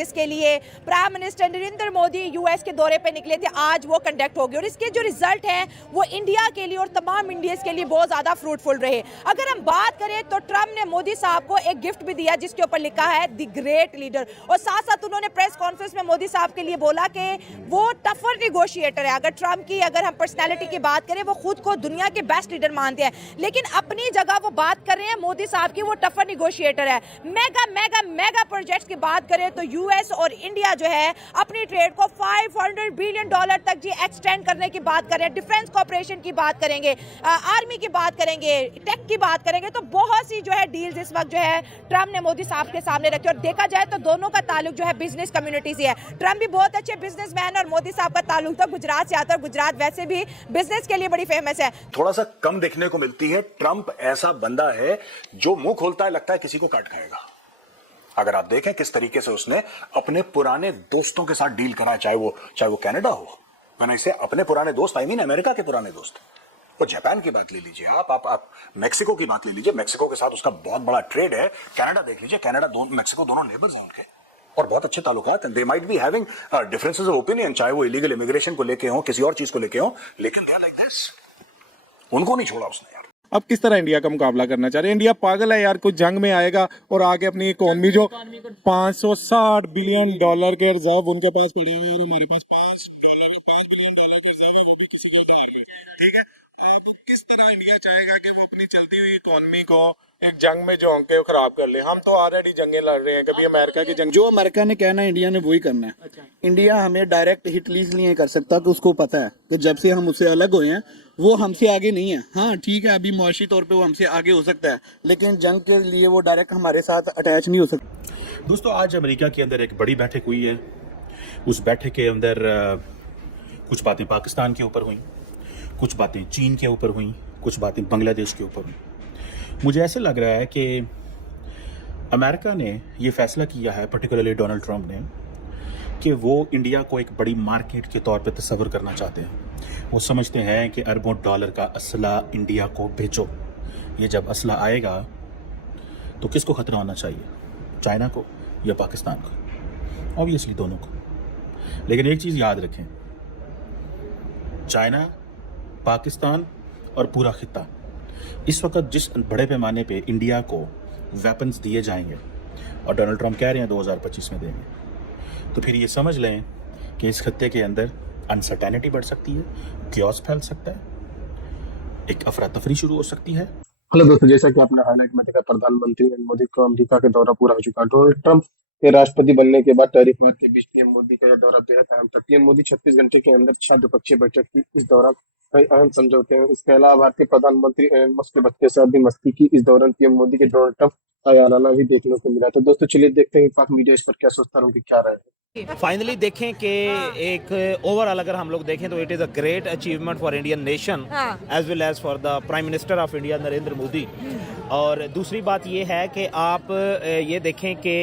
जिसके लिए prime minister Narendra Modi US के दौरे पे निकले थे, आज वो कंडक्ट हो गए और इसके जो रिजल्ट हैं वो इंडिया के लिए और तमाम इंडियंस के लिए बहुत ज़्यादा फ्रूटफुल रहे। अगर हम बात करें तो ट्रंप ने मोदी साहब को एक गिफ्ट भी दिया जिसके ऊपर लिखा है द ग्रेट लीडर, और साथ साथ उन्होंने प्रेस कॉन्फ्रेंस में मोदी साहब के लिए बोला कि वो टफर निगोशिएटर है। अगर ट्रंप की अगर हम पर्सनैलिटी की बात करें, वो खुद को दुनिया के बेस्ट लीडर मानते हैं, लेकिन अपनी जगह वो बात कर रहे हैं मोदी साहब की, वो टफर निगोशिएटर है। मेगा मेगा मेगा प्रोजेक्ट्स की बात करें तो यूएस और इंडिया जो है अपनी ट्रेड को $500 बिलियन तक जी एक्सटेंड करने की बात करें, डिफेंस कॉपरेशन की बात करेंगे, आर्मी की बात करेंगे, टेक की बात करेंगे, तो बहुत सी जो है डील्स इस वक्त जो है ट्रंप ने मोदी साहब के सामने रखी। और देखा जाए तो दोनों का ताल्लुक जो है बिजनेस कम्युनिटी से है। ट्रंप भी बहुत अच्छे बिजनेसमैन और मोदी साहब का ताल्लुक तो गुजरात से आता है, और गुजरात वैसे भी बिजनेस के लिए बड़ी फेमस है। थोड़ा सा कम देखने को मिलती है। ट्रंप ऐसा बंदा है जो मुंह खोलता है लगता है किसी को काट खाएगा। अगर आप देखें किस तरीके से उसने अपने पुराने दोस्तों के साथ डील करा, चाहे वो कनाडा हो, मैंने इसे अपने पुराने दोस्त, आई मीन अमेरिका के पुराने दोस्त, और जापान की बात ले लीजिए, आप मेक्सिको की बात ले लीजिए, मेक्सिको के साथ उसका बहुत बड़ा ट्रेड है। कनाडा देख लीजिए, कनाडा मेक्सिको दोनों नेबर्स हैं उनके, और बहुत अच्छे ताल्लुकात हैं। They might be having differences of opinion, चाहे वो इलीगल इमिग्रेशन को लेके हो, किसी और चीज को लेके हो, लेकिन दे आर लाइक दिस। उनको नहीं छोड़ा उसने यार। अब किस तरह इंडिया का मुकाबला करना चाह रहे हैं? इंडिया पागल है यार, कुछ जंग में आएगा और आगे अपनी इकोनॉमी जो $560 बिलियन के रिजर्व उनके पास पड़े हुए हैं और हमारे पास $5 बिलियन के रिजर्व है, वो भी किसी के उधार में। ठीक है, अब किस तरह इंडिया चाहेगा कि वो अपनी चलती हुई इकोनॉमी को एक जंग में झोंक के खराब कर ले? हम तो ऑलरेडी जंगें लड़ रहे हैं, कभी अमेरिका की जंग, जो अमेरिका ने कहना है इंडिया ने वही करना है। अच्छा। इंडिया हमें डायरेक्ट हिट लीज नहीं कर सकता, कि उसको पता है कि जब से हम उससे अलग हुए हैं वो हमसे आगे नहीं है। हाँ ठीक है, अभी मुआशी तौर पे वो हमसे आगे हो सकता है, लेकिन जंग के लिए वो डायरेक्ट हमारे साथ अटैच नहीं हो सकता। दोस्तों, आज अमेरिका के अंदर एक बड़ी बैठक हुई है। उस बैठक के अंदर कुछ बातें पाकिस्तान के ऊपर हुई, कुछ बातें चीन के ऊपर हुई, कुछ बातें बांग्लादेश के ऊपर हुई। मुझे ऐसे लग रहा है कि अमेरिका ने ये फैसला किया है, पर्टिकुलरली डोनाल्ड ट्रंप ने, कि वो इंडिया को एक बड़ी मार्केट के तौर पे तस्वर करना चाहते हैं। वो समझते हैं कि अरबों डॉलर का असला इंडिया को बेचो। ये जब असला आएगा तो किसको खतरा होना चाहिए, चाइना को या पाकिस्तान को? ऑब्वियसली दोनों को। लेकिन एक चीज़ याद रखें, चाइना, पाकिस्तान और पूरा खित्ता इस वक्त जिस बड़े पैमाने पे इंडिया को वेपन्स दिए जाएंगे, और डोनाल्ड ट्रंप कह रहे हैं 2025 में देंगे, तो फिर ये समझ लें कि इस खत्ते के अंदर अनसर्टेनिटी बढ़ सकती है, क्योस फैल सकता है, एक अफरा तफरी शुरू हो सकती है। हेलो दोस्तों, जैसा कि आपने हाईलाइट में देखा, प्रधानमंत्री नरेंद्र मोदी का अमेरिका के दौरा पूरा हो चुका है। डोनाल्ड ट्रंप के राष्ट्रपति बनने के बाद टैरिफ वार के बीच पीएम मोदी का यह दौरा बेहद अहम था। पीएम मोदी 36 घंटे के अंदर 6 द्विपक्षीय बैठक की। इस दौरान कई अहम समझौते हैं। इसके अलावा भारतीय प्रधानमंत्री एलन मस्क के बच्चे के साथ भी मस्ती की। इस दौरान पीएम मोदी के डोनाल्ड ट्रंप का याराना भी देखने को मिला। तो दोस्तों चलिए देखते हैं पाक मीडिया इस पर क्या सोचता है, उनकी क्या राय है। फाइनली देखें कि एक ओवरऑल अगर हम लोग देखें तो it is a great achievement for Indian nation as well as for the prime minister of India Narendra Modi. और दूसरी बात ये है कि आप ये देखें कि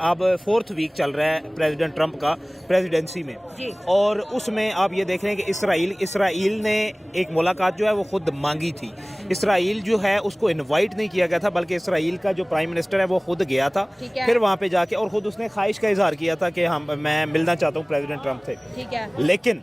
अब 4th वीक चल रहा है प्रेसिडेंट ट्रंप का प्रेसिडेंसी में, और उसमें आप ये देख रहे हैं कि इसराइल ने एक मुलाकात जो है वो खुद मांगी थी। इसराइल जो है उसको इनवाइट नहीं किया गया था, बल्कि इसराइल का जो प्राइम मिनिस्टर है वो खुद गया था, फिर वहाँ पे जाके, और खुद उसने ख्वाहिश का इजहार किया था कि मैं मिलना चाहता हूँ प्रेसिडेंट ट्रंप से। ठीक है, लेकिन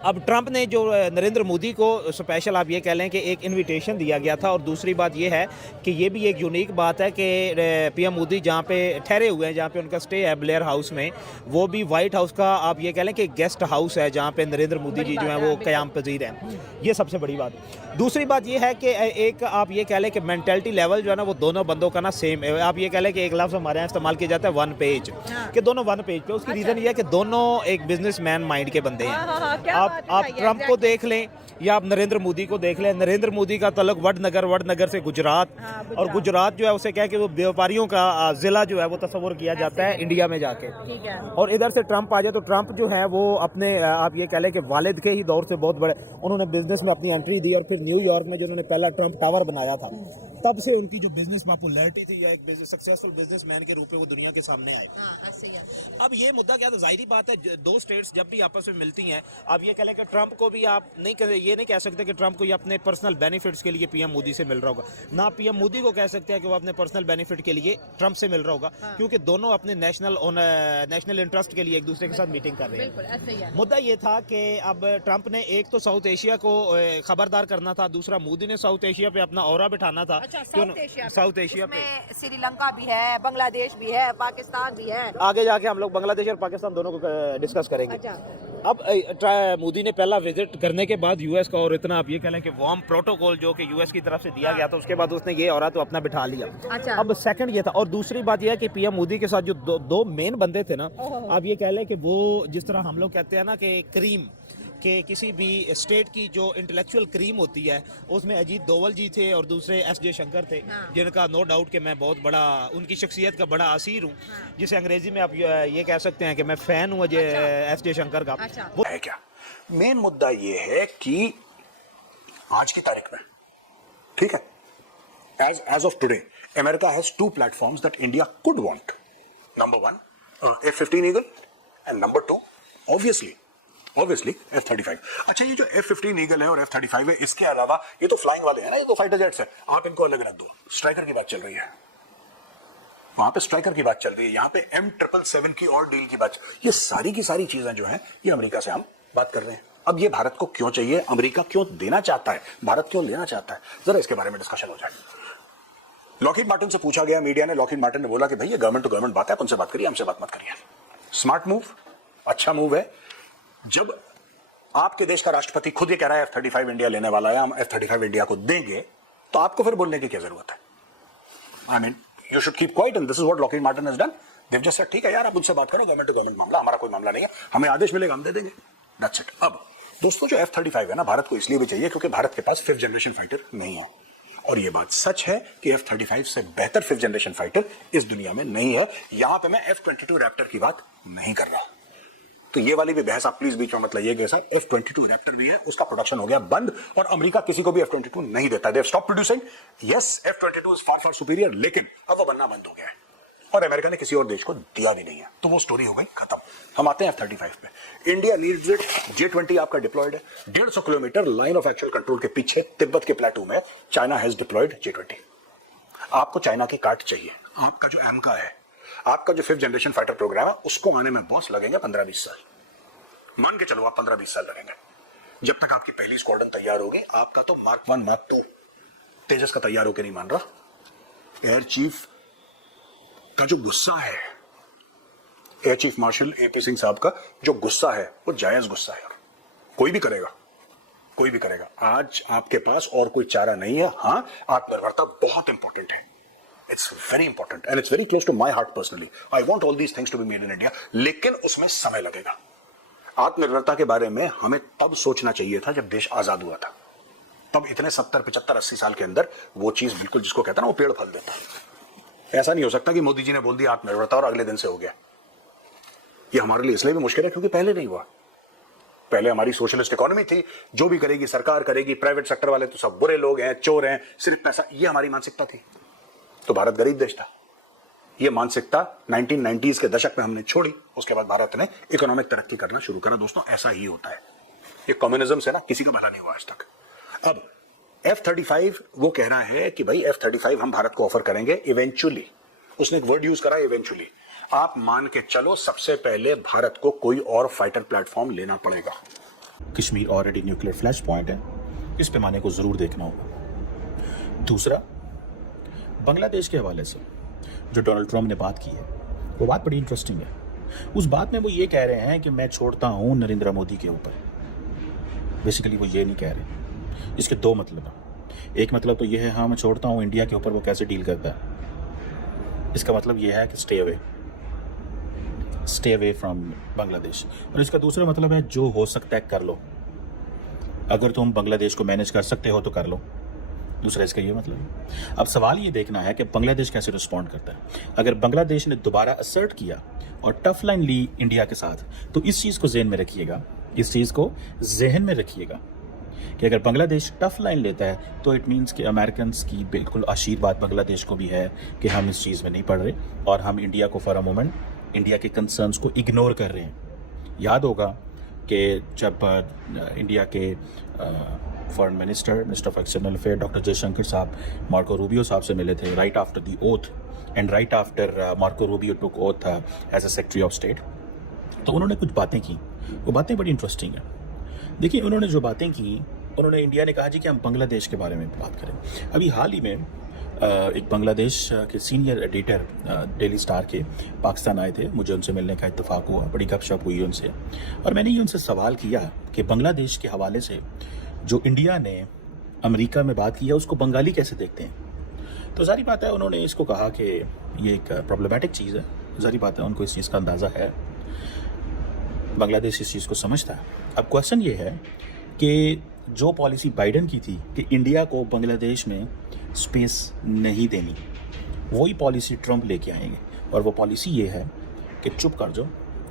अब ट्रंप ने जो नरेंद्र मोदी को स्पेशल आप ये कह लें कि एक इनविटेशन दिया गया था। और दूसरी बात ये है कि ये भी एक यूनिक बात है कि पीएम मोदी जहाँ पे ठहरे हुए हैं, जहाँ पे उनका स्टे है ब्लेयर हाउस में, वो भी वाइट हाउस का आप ये कह लें कि गेस्ट हाउस है, जहाँ पे नरेंद्र मोदी जी जो हैं वो क़याम पजीर हैं। ये सबसे बड़ी बात। दूसरी बात ये है कि एक आप ये कह लें कि मेंटालिटी लेवल जो है ना वो दोनों बंदों का ना सेम है। आप ये कह लें कि एक लफ्ज़ हमारे यहाँ इस्तेमाल किया जाता है वन पेज, कि दोनों वन पेज पे। उसकी रीज़न ये है कि दोनों एक बिजनेसमैन माइंड के बंदे हैं। आप ट्रंप को देख लें या आप नरेंद्र मोदी को देख लें। नरेंद्र मोदी का तल्लुक वडनगर से गुजरात, और गुजरात जो है उसे कह के वो व्यापारियों का ज़िला जो है वो तस्वुर किया जाता है इंडिया में जाके। और इधर से ट्रंप आ जाए तो ट्रंप जो है वो अपने आप ये कह लें कि वालिद के ही दौर से बहुत बड़े उन्होंने बिजनेस में अपनी एंट्री दी, और फिर न्यूयॉर्क में जो उन्होंने पहला ट्रंप टावर बनाया था, तब से उनकी जो बिजनेस पॉपुलैरिटी थी या एक सक्सेसफुल बिजनेसमैन के रूप में वो दुनिया के सामने आए। अब ये मुद्दा क्या था, जाहिर बात है दो स्टेट्स जब भी आपस में मिलती हैं, आप ये कह लें कि ट्रंप को भी आप ये नहीं कह सकते कि ट्रंप को ये अपने पर्सनल बेनिफिट्स के लिए पीएम मोदी से मिल रहा होगा, ना पीएम मोदी को कह सकते हैं कि वो अपने पर्सनल बेनिफिट के लिए ट्रंप से मिल रहा होगा, क्योंकि दोनों अपने नेशनल इंटरेस्ट के लिए एक दूसरे के साथ मीटिंग कर रहे हैं। मुद्दा ये था कि अब ट्रंप ने एक तो साउथ एशिया को खबरदार करना था, दूसरा मोदी ने साउथ एशिया पे अपना ऑरा बिठाना था। साउथ एशिया पे श्रीलंका भी है, बांग्लादेश भी है, पाकिस्तान भी है। आगे जाके हम लोग बांग्लादेश और पाकिस्तान दोनों को डिस्कस करेंगे। अब मोदी ने पहला विजिट करने के बाद यूएस का, और इतना आप ये कह लें कि वार्म प्रोटोकॉल जो कि यूएस की तरफ से दिया गया था, उसके बाद उसने ये और तो अपना बिठा लिया। अब सेकंड ये था, और दूसरी बात ये है कि पीएम मोदी के साथ जो दो मेन बंदे थे ना, आप ये कह लें कि वो जिस तरह हम लोग कहते हैं ना कि क्रीम कि किसी भी स्टेट की जो इंटेलेक्चुअल क्रीम होती है, उसमें अजीत दोवल जी थे और दूसरे एस जे शंकर थे, जिनका नो डाउट कि मैं बहुत बड़ा उनकी शख्सियत का बड़ा असीर हूँ, जिसे अंग्रेजी में आप ये कह सकते हैं कि मैं फैन हूँ एस जे शंकर का। वो है क्या मेन मुद्दा ये है कि आज की तारीख में, ठीक है, as of today, America has two platforms that India could want. Number one, F-15 Eagle, and number two, obviously F-35. अच्छा, ये जो F-15 Eagle है और F-35 है, इसके अलावा ये तो फ्लाइंग वाले हैं ना, ये तो फाइटर जेट्स है, आप इनको अलग रख दो। स्ट्राइकर की बात चल रही है, वहां पे स्ट्राइकर की बात चल रही है, यहाँ पे M777 की और डील की बात। ये सारी की सारी चीजें जो हैं, ये अमेरिका से हम बात कर रहे हैं। अब ये भारत को क्यों चाहिए, अमेरिका क्यों देना चाहता है, भारत क्यों लेना चाहता है, जरा इसके बारे में डिस्कशन हो जाए। लॉकहीड मार्टिन से पूछा गया, मीडिया ने, लॉकहीड मार्टिन ने बोला कि भाई ये गवर्नमेंट टू गवर्नमेंट बात है, उनसे बात करिए, हमसे बात मत करिए। स्मार्ट मूव, अच्छा मूव है। जब आपके देश का राष्ट्रपति खुद ये कह रहा है F-35 इंडिया लेने वाला है, हम F-35 इंडिया को देंगे, तो आपको फिर बोलने की क्या जरूरत है? I mean you should keep quiet, and this is what Lockheed Martin has done. They've just said ठीक है यार, आप उनसे बात करो, गवर्नमेंट टू गवर्नमेंट मामला, हमारा कोई मामला नहीं है, हमें आदेश मिलेगा हम दे देंगे, दैट्स इट। अब दोस्तों, जो F-35 है ना, भारत को इसलिए भी चाहिए क्योंकि भारत के पास 5th जनरेशन फाइटर नहीं है, और ये बात सच है कि F-35 से बेहतर 5th जनरेशन फाइटर इस दुनिया में नहीं है। यहां पे मैं F-22 रैप्टर की बात नहीं कर रहा, तो ये वाली भी बहस आप प्लीज बीच में मत लाइएगा। F-22 रैप्टर भी है, उसका प्रोडक्शन हो गया बंद, और अमेरिका किसी को भी F-22 नहीं देता। They have stop producing. Yes, F-22 is far superior, लेकिन अब वो बनना बंद हो गया है, और अमेरिका ने किसी और देश को दिया भी नहीं है, तो वो स्टोरी हो गई खत्म। हम आते हैं F-35 पे। India needs it. J-20 आपका डिप्लॉयड है 150 kilometre line of actual control के पीछे तिब्बत के प्लेटू में चाइना हैज डिप्लॉयड J-20। आपको चाइना की काट चाहिए। आपका जो AMCA है, आपका जो 5th जनरेशन फाइटर प्रोग्राम है, उसको आने में बॉस लगेंगे 15-20 साल। मान के चलो आप 15-20 साल लगेंगे। जब तक आपकी पहली स्क्वाड्रन तैयार होगी, आपका तो मार्क 1 मार्क 2 तेजस का तैयार होकर नहीं मान रहा। एयर चीफ का जो गुस्सा है, air chief marshal AP Singh साहब का जो गुस्सा है, वो जायज गुस्सा है। कोई भी करेगा, कोई भी करेगा। आज आपके पास और कोई चारा नहीं है। हाँ, आत्मनिर्भरता बहुत इंपॉर्टेंट है, it's very important and it's very close to my heart personally. I want all these things to be made in India, लेकिन उसमें समय लगेगा। आत्मनिर्भरता के बारे में हमें तब सोचना चाहिए था जब देश आजाद हुआ था। तब इतने 70, 75, 80 साल के अंदर वो चीज बिल्कुल जिसको कहता है ना, वो पेड़ फल देता है। ऐसा नहीं हो सकता कि मोदी जी ने बोल दिया आत्मनिर्भरता और अगले दिन से हो गया। ये हमारे लिए इसलिए भी मुश्किल है क्योंकि पहले नहीं हुआ। पहले हमारी सोशलिस्ट इकोनॉमी थी, जो भी करेगी सरकार करेगी, प्राइवेट सेक्टर वाले तो सब बुरे लोग हैं, चोर हैं, सिर्फ पैसा, ये हमारी मानसिकता थी। तो भारत गरीब देश था। ये मानसिकता 1990s के दशक में हमने छोड़ी, उसके बाद भारत ने इकोनॉमिक तरक्की करना शुरू करा। दोस्तों, ऐसा ही होता है। ये कम्युनिज्म से ना किसी का भला नहीं हुआ आज तक। अब F-35 वो कह रहा है कि भाई F-35 हम भारत को ऑफर करेंगे इवेंचुअली। उसने एक वर्ड यूज करा, इवेंचुअली। आप मान के चलो, सबसे पहले भारत को कोई और फाइटर प्लेटफॉर्म लेना पड़ेगा। Kashmir already nuclear flash point है, इस पैमाने को जरूर देखना होगा। दूसरा, बांग्लादेश के हवाले से जो डोनाल्ड ट्रंप ने बात की है, वो बात बड़ी इंटरेस्टिंग है। उस बात में वो ये कह रहे हैं कि मैं छोड़ता हूं नरेंद्र मोदी के ऊपर। बेसिकली वो ये नहीं कह रहे। इसके दो मतलब हैं। एक मतलब तो ये है, हाँ मैं छोड़ता हूं इंडिया के ऊपर वो कैसे डील करता है। इसका मतलब ये है कि स्टे अवे फ्रॉम बांग्लादेश। और इसका दूसरा मतलब है, जो हो सकता है कर लो। अगर तुम बांग्लादेश को मैनेज कर सकते हो तो कर लो। दूसरा इसका ये मतलब है। अब सवाल ये देखना है कि बांग्लादेश कैसे रिस्पॉन्ड करता है। अगर बांग्लादेश ने दोबारा असर्ट किया और टफ लाइन ली इंडिया के साथ, तो इस चीज़ को जहन में रखिएगा, इस चीज़ को जहन में रखिएगा कि अगर बांग्लादेश टफ लाइन लेता है तो इट मीन्स कि अमेरिकन की बिल्कुल आशीर्वाद बांग्लादेश को भी है कि हम इस चीज़ में नहीं पड़ रहे और हम इंडिया को फॉर अ मोमेंट इंडिया के कंसर्न्स को इग्नोर कर रहे हैं। याद होगा कि जब इंडिया के foreign minister of external affair doctor Jaishankar साहब मार्को रूबियो साहब से मिले थे right after the oath and right after Marco Rubio took oath as a secretary of state, तो उन्होंने कुछ बातें की। वो बातें बड़ी इंटरेस्टिंग हैं। देखिए, उन्होंने जो बातें की, उन्होंने इंडिया ने कहा जी कि हम बांग्लादेश के बारे में बात करें। अभी हाल ही में एक बांग्लादेश के सीनियर एडिटर डेली स्टार के पाकिस्तान आए थे, मुझे उनसे मिलने का इत्तेफाक हुआ, बड़ी गपशप हुई उनसे, और मैंने ये उनसे सवाल किया कि बांग्लादेश के हवाले से जो इंडिया ने अमेरिका में बात की है उसको बंगाली कैसे देखते हैं। तो जारी बात है उन्होंने इसको कहा कि ये एक प्रॉब्लमैटिक चीज़ है। जारी बात है उनको इस चीज़ का अंदाज़ा है, बांग्लादेश इस चीज़ को समझता है। अब क्वेश्चन ये है कि जो पॉलिसी बाइडन की थी कि इंडिया को बांग्लादेश में स्पेस नहीं देनी, वही पॉलिसी ट्रंप लेके आएंगे, और वो पॉलिसी ये है कि चुप कर जाओ,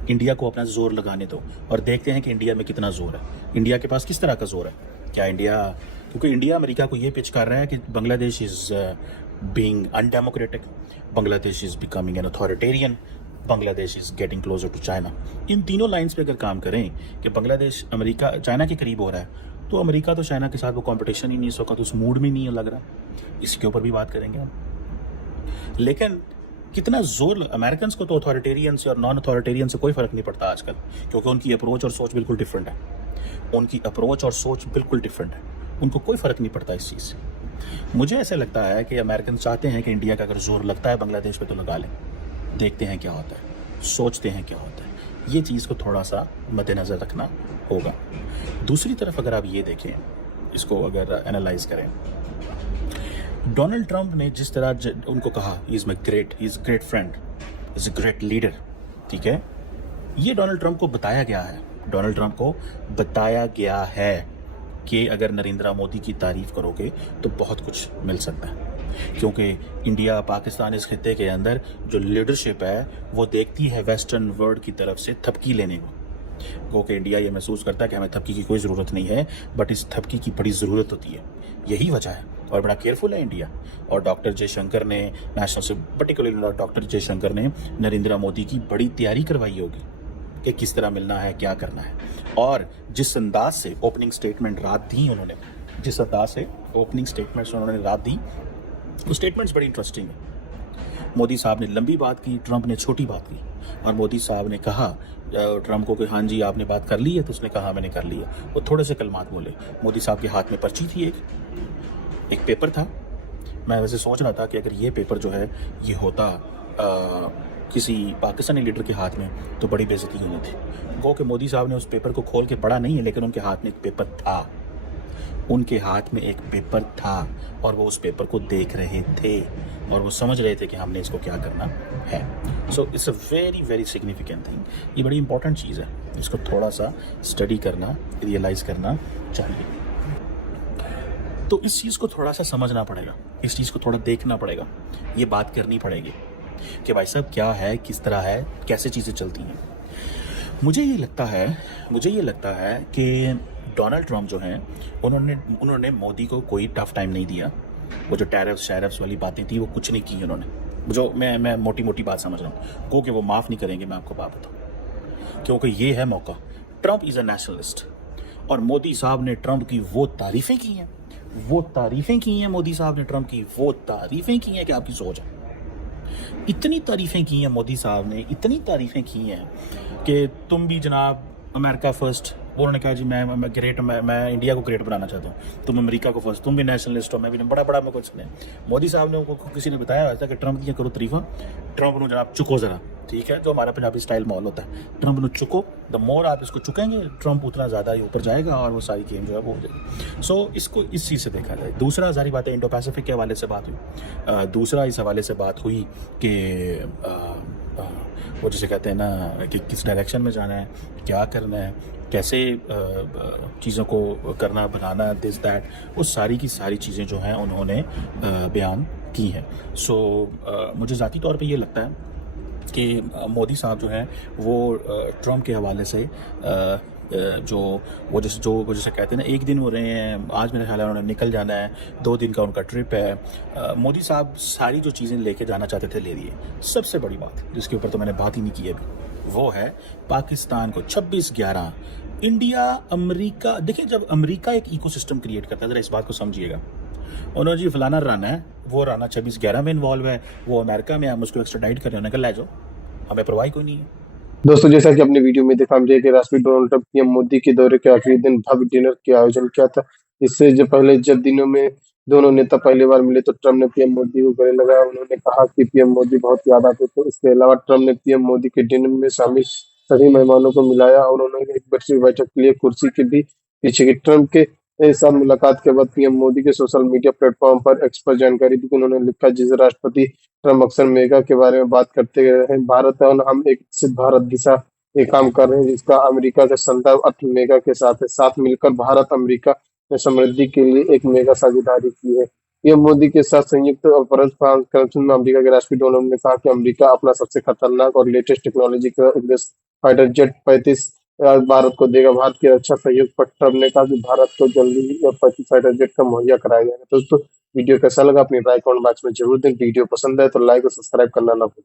इंडिया को अपना जोर लगाने दो और देखते हैं कि इंडिया में कितना जोर है, इंडिया के पास किस तरह का जोर है। क्या इंडिया, क्योंकि इंडिया अमेरिका को ये पिच कर रहा है कि Bangladesh is being undemocratic, Bangladesh is becoming an authoritarian, Bangladesh is getting closer to China. इन तीनों लाइंस पे अगर काम करें कि बांग्लादेश अमेरिका चाइना के करीब हो रहा है, तो अमेरिका तो चाइना के साथ वो कंपटीशन ही नहीं सका, तो उस मूड में नहीं लग रहा। इसके ऊपर भी बात करेंगे हम। लेकिन कितना जोर, अमेरिकन को तो अथॉरिटेरियन से और नॉन अथॉरिटेरियन से कोई फ़र्क नहीं पड़ता आजकल, क्योंकि उनकी अप्रोच और सोच बिल्कुल डिफरेंट है। उनकी अप्रोच और सोच बिल्कुल डिफरेंट है, उनको कोई फ़र्क नहीं पड़ता इस चीज़ से। मुझे ऐसा लगता है कि अमेरिकन चाहते हैं कि इंडिया का अगर जोर लगता है बांग्लादेश पे तो लगा लें, देखते हैं क्या होता है, सोचते हैं क्या होता है। ये चीज़ को थोड़ा सा मद्देनज़र रखना होगा। दूसरी तरफ अगर आप ये देखें, इसको अगर एनालाइज करें, डोनाल्ड ट्रंप ने जिस तरह उनको कहा he is great friend, is a great leader, ठीक है, ये डोनाल्ड ट्रंप को बताया गया है। डोनाल्ड ट्रंप को बताया गया है कि अगर नरेंद्र मोदी की तारीफ करोगे तो बहुत कुछ मिल सकता है, क्योंकि इंडिया पाकिस्तान इस खित्ते के अंदर जो लीडरशिप है वो देखती है वेस्टर्न वर्ल्ड की तरफ से थपकी लेने को, क्योंकि इंडिया ये महसूस करता है कि हमें थपकी की कोई ज़रूरत नहीं है, बट इस थपकी की बड़ी ज़रूरत होती है। यही वजह है, और बड़ा केयरफुल है इंडिया। और डॉक्टर जयशंकर ने नेशनल से, पर्टिकुलरली डॉक्टर जयशंकर ने नरेंद्र मोदी की बड़ी तैयारी करवाई होगी कि किस तरह मिलना है, क्या करना है। और जिस अंदाज से ओपनिंग स्टेटमेंट रात दी उन्होंने, जिस अंदाज से ओपनिंग स्टेटमेंट्स उन्होंने रात दी, वो स्टेटमेंट्स बड़ी इंटरेस्टिंग है। मोदी साहब ने लंबी बात की, ट्रंप ने छोटी बात की, और मोदी साहब ने कहा ट्रंप को कि हाँ जी आपने बात कर ली है, तो उसने कहा मैंने कर ली है। वो थोड़े से कलमात बोले। मोदी साहब के हाथ में पर्ची थी, एक पेपर था। मैं वैसे सोच रहा था कि अगर ये पेपर जो है ये होता किसी पाकिस्तानी लीडर के हाथ में तो बड़ी बेइज्जती होनी थी। गो कि मोदी साहब ने उस पेपर को खोल के पढ़ा नहीं है, लेकिन उनके हाथ में एक पेपर था, उनके हाथ में एक पेपर था, और वो उस पेपर को देख रहे थे और वो समझ रहे थे कि हमने इसको क्या करना है। So it's a very very significant thing. ये बड़ी इंपॉर्टेंट चीज़ है, इसको थोड़ा सा स्टडी करना, रियलाइज़ करना चाहिए। तो इस चीज़ को थोड़ा सा समझना पड़ेगा, इस चीज़ को थोड़ा देखना पड़ेगा, ये बात करनी पड़ेगी कि भाई साहब क्या है, किस तरह है, कैसे चीज़ें चलती हैं। मुझे ये लगता है कि डोनाल्ड ट्रंप जो हैं उन्होंने मोदी को कोई टफ टाइम नहीं दिया। वो जो टैरिफ्स वाली बातें थी वो कुछ नहीं की उन्होंने, जो मैं मोटी मोटी बात समझ रहा हूँ, को कि वो माफ़ नहीं करेंगे, मैं आपको बात बताऊँ, क्योंकि ये है मौका। ट्रंप इज़ अ नेशनलिस्ट, और मोदी साहब ने ट्रंप की वो तारीफ़ें की हैं, मोदी साहब ने ट्रंप की वो तारीफ़ें की हैं कि आपकी सोच है। इतनी तारीफ़ें की हैं मोदी साहब ने, इतनी तारीफ़ें की हैं कि तुम भी जनाब अमेरिका फर्स्ट, उन्होंने कहा जी मैं इंडिया को ग्रेट बनाना चाहता हूँ, तुम अमेरिका को फर्स्ट, तुम भी नेशनलिस्ट हो, मैं भी बड़ा मैं कुछ नहीं। मोदी साहब ने उनको किसी ने बताया था कि ट्रंप की करो तारीफा, ट्रंप ने जनाब चुको ज़रा, ठीक है, जो हमारा पंजाबी स्टाइल माहौल होता है, ट्रंप ने चुको, द मोर आप इसको चुकेंगे ट्रंप उतना ज़्यादा ही ऊपर जाएगा और वो सारी गेम जो है वो हो जाएगी। सो इसको इस चीज़ से देखा जाए। दूसरा सारी बातें इंडो पैसिफिक के हवाले से बात हुई, दूसरा इस हवाले से बात हुई कि वो जिसे कहते हैं ना कि किस डायरेक्शन में जाना है, क्या करना है, कैसे चीज़ों को करना बनाना, दिस दैट, वो सारी की सारी चीज़ें जो हैं उन्होंने बयान की हैं। सो मुझे ज़ाती तौर पे ये लगता है कि मोदी साहब जो हैं वो ट्रंप के हवाले से वो जैसे कहते हैं ना, एक दिन हो रहे हैं, आज मेरे ख्याल है उन्होंने निकल जाना है, 2 दिन का उनका ट्रिप है। मोदी साहब सारी जो चीज़ें लेके जाना चाहते थे ले लिए। सबसे बड़ी बात जिसके ऊपर तो मैंने बात ही नहीं की अभी, वो है पाकिस्तान को 26-11। इंडिया अमेरिका, देखिए जब अमेरिका एक इकोसिस्टम क्रिएट करता है, जरा इस बात को समझिएगा, उन्होंने जी फलाना राना है, वो राना 26-11 में इन्वॉल्व है, वो अमेरिका में, हम उसको एक्स्ट्राडाइट कर रहे हैं, ले जाओ, हमें परवाह कोई नहीं है। दोस्तों, जैसा कि अपने वीडियो में देखा, हमने कि राष्ट्रपति डोनाल्ड ट्रंप पीएम मोदी के दौरे के आखिरी दिन भव्य डिनर के आयोजन किया था। इससे जो पहले जब दिनों में दोनों नेता पहली बार मिले तो ट्रंप ने पीएम मोदी को गले लगाया। उन्होंने कहा कि पीएम मोदी बहुत याद आते थे। इसके अलावा ट्रंप ने पीएम मोदी के डिनर में शामिल सभी मेहमानों को मिलाया और उन्होंने एक बड़ी बैठक के लिए कुर्सी के भी पीछे की। ट्रंप के साथ मुलाकात के बाद पीएम मोदी के सोशल मीडिया प्लेटफॉर्म पर एक्स पर जानकारी दी। उन्होंने लिखा, जिसे राष्ट्रपति ट्रंप अक्सर मेगा के बारे में बात करते रहे हैं। भारत और हम एक विकसित भारत दिशा ये काम कर रहे हैं जिसका अमेरिका के संदर्भ अर्थ मेगा के साथ है। साथ मिलकर भारत अमेरिका ने समृद्धि के लिए एक मेगा साझेदारी की है। पीएम मोदी के साथ संयुक्त और प्रेस कॉन्फ्रेंस में अमेरिका के राष्ट्रपति डोनाल्ड ने कहा कि अमेरिका अपना सबसे खतरनाक और लेटेस्ट टेक्नोलॉजी का फाइटर जेट 35 भारत को देगा। भारत की रक्षा सहयोग पर ट्रंप ने कहा कि भारत को जल्दी ही 35 फाइटर जेट का मुहैया कराया जाएगा। दोस्तों, वीडियो कैसा लगा अपनी राय कमेंट बॉक्स में जरूर दें। वीडियो पसंद है तो लाइक और सब्सक्राइब करना ना भूलें।